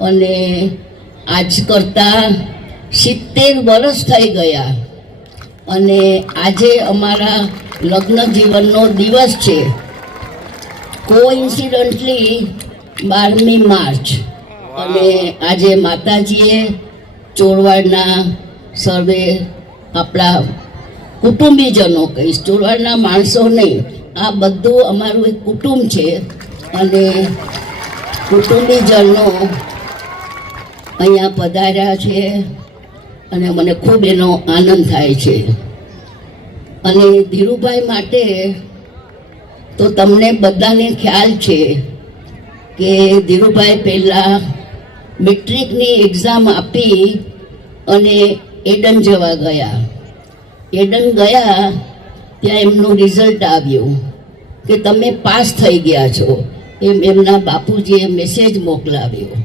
અને આજ કરતાં 70 વર્ષ થઈ ગયા અને આજે અમારા લગ્ન જીવનનો દિવસ છે. કોઇન્સિડન્ટલી 12મી માર્ચ અને આજે માતાજીએ ચોરવાડના સર્વે આપણા કુટુંબીજનો કહીશ, ચોરવાડના માણસો નહીં, આ બધું અમારું એક કુટુંબ છે અને કુટુંબીજનો અહીંયા પધાર્યા છે અને મને ખૂબ એનો આનંદ થાય છે. અને ધીરુભાઈ માટે તો તમને બધાને ખ્યાલ છે કે ધીરુભાઈ પહેલાં મેટ્રિકની એક્ઝામ આપી અને એડન જવા ગયા. એડન ગયા ત્યાં એમનું રિઝલ્ટ આવ્યું કે તમે પાસ થઈ ગયા છો એમ એમના બાપુજીએ મેસેજ મોકલાવ્યો.